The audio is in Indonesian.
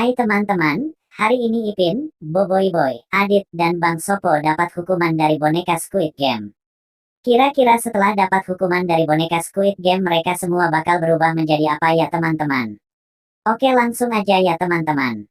Hai teman-teman, hari ini Ipin, Boboiboy, Adit, dan Bang Sopo dapat hukuman dari boneka Squid Game. Kira-kira setelah dapat hukuman dari boneka Squid Game mereka semua bakal berubah menjadi apa ya teman-teman? Oke langsung aja ya teman-teman.